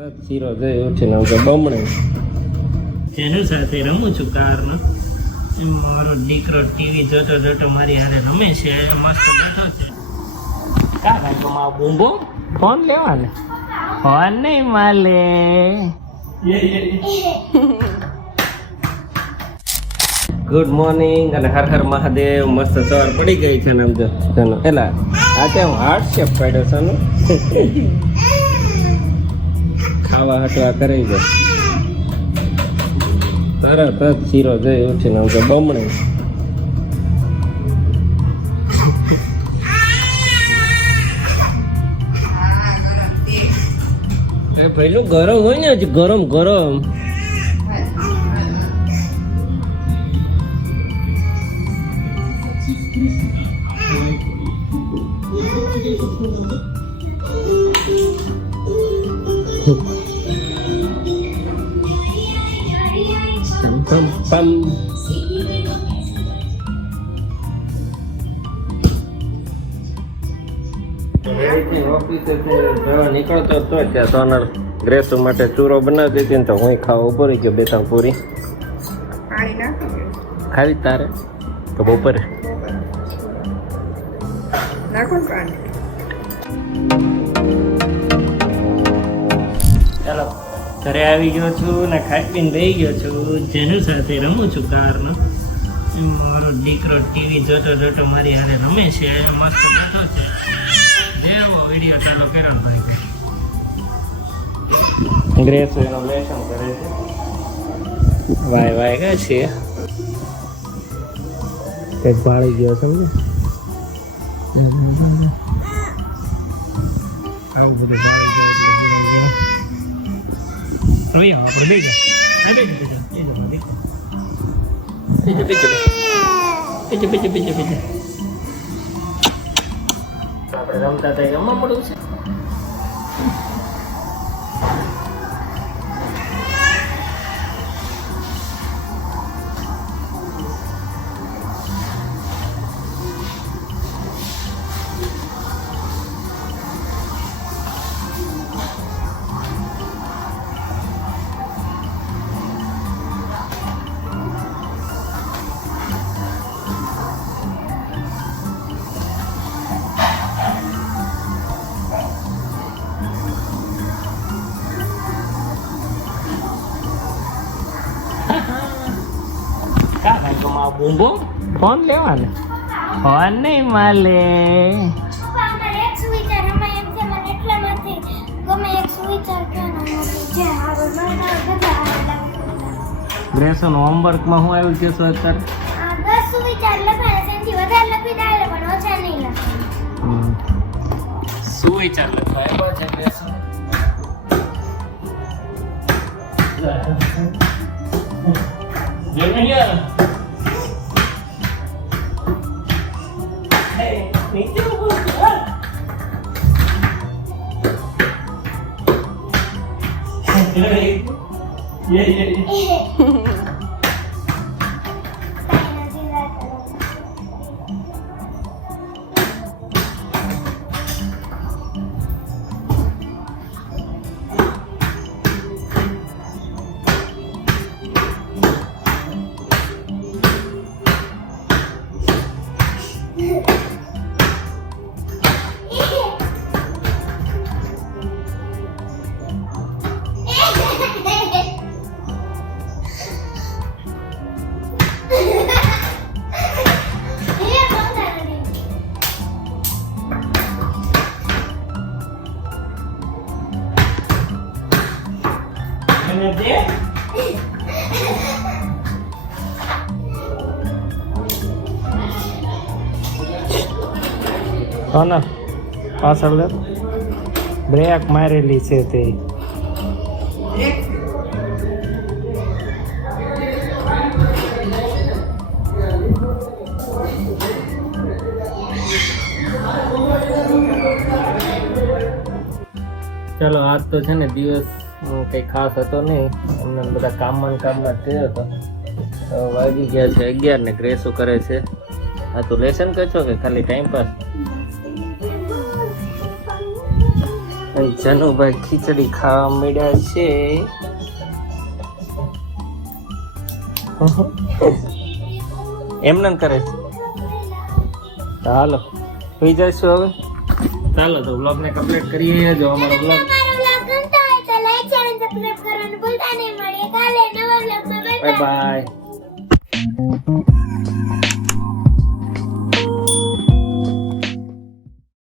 શીરો જઈ ઉઠીને બમણે જેનું સાથે રમું છું કારમાં. મારો દીકરો ટીવી જોતો જોતો મારી હારે રમે છે. મસ્ત બેઠો છે. કા ભાઈ તમારો બૂમબો ફોન લેવા ને ફોન નહીં માલે. ગુડ મોર્નિંગ અને હર હર મહાદેવ. મસ્ત સવાર પડી ગઈ છે ને સમજો ચાલો એલા આજે હું હાર્ટ શેપ પાડ્યો છે ને ખાવા હટવા કરી દે તરત જ શીરો જઈ ઉઠીને સમજો બમણે એ પહેલું ગરમ હોય ને હજી ગરમ ગરમ પમ નીકળતો હતો ત્યાં સોનલ ગ્રેસુ માટે ચૂરો બનાવતી હતી ને તો હું ખાવા ઉભો રહી ગયો. બે ત્રણ પૂરી ખાવી તારે તો બપોરે ચાલો ઘરે આવી ગયો છું ને ખાઈ પીને રહી ગયો છું. જેનું સાથે રમું છું કારમાં. મારો દીકરો ટીવી જોતો જોતો મારી હારે રમે છે. મસ્ત બેઠો છે. એવો વિડીયો ચાલો કિરણભાઈ. ગ્રેસ એનો લેસન કરે છે. વાય વાય કે છે કંઈક ભાળી ગયો સમજે. આવું બધું ભાળી ગયો એટલે હવે આપણે બે જા આપણે રમતા હતા રમવા મળવું છે. કા ભાઈ તમારો બૂમબો ફોન લેવા ને ફોન નહીં માલે. ગ્રેસન હોમવર્કમાં હું આવ્યું છે અત્યારે શું વિચાર લખાય છે ગ્રેસન? પાછળ બ્રેક મારેલી છે તે ચાલો આજ તો છે ને દિવસ કંઈ ખાસ હતો નહીં. અમને બધા કામમાં જ થયો હતો. વાગી ગયા છે 11 ને ગ્રેસો કરે છે. આ તો લેસન કરશો કે ખાલી ટાઈમ પાસ? અને જનુભાઈ ખીચડી ખાવા મળ્યા છે. એમને કરે છે. હાલો સુઈ જઈશું હવે. ચાલો તો બ્લોગ ને કમ્પ્લીટ કરીએ. જો અમારો બ્લોગ બાય બાય.